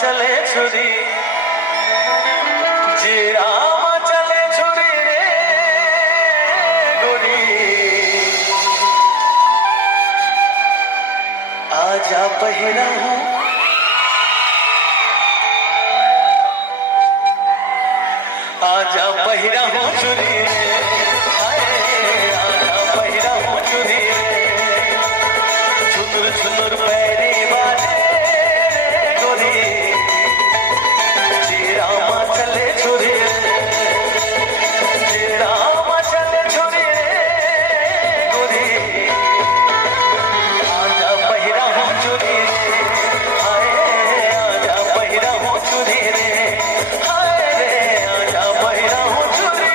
चले छुरी जीरामा चले छुरी रे गोरी आजा पहिरा हूँ आजा पहिरा हूँ चुरी रे आजा पहिरा हूँ चुरी रे छुनुर छुनुर पैरी बाजे गोरी जीरामा चले छुरी जीरामा चले छुरी गोरी आजा पहिरा हूँ चुरी हाय आजा पहिरा हूँ चुरी रे हाय रे आजा पहिरा हूँ चुरी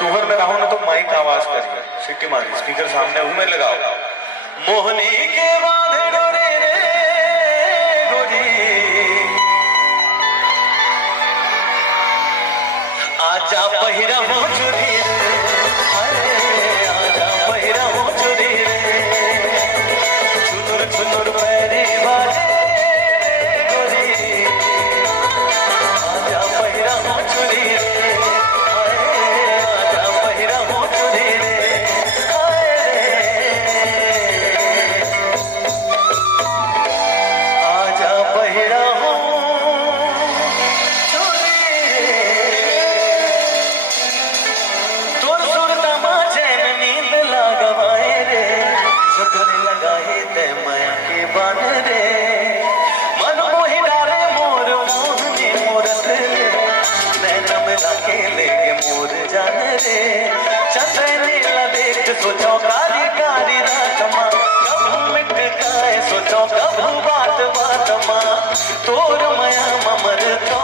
तुहर में रहो ना तो माइक आवाज करिए सिटी मारी स्पीकर सामने हूं मैं लगाओ मोहनी के बांधे डोरे रे गोरी आजा पहिरा हो चुरी रे आजा पहिरा हो चुरी रे छुनुर छुनुर पैरी बाजे गोरी आजा पहिरा हो चुरी रे सोचो कारी कारी रातमा कब मिट जाए सोचो कब बात बात मा तोर माया ममर तो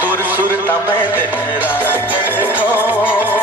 तुर सुरता मैं दिन रात तो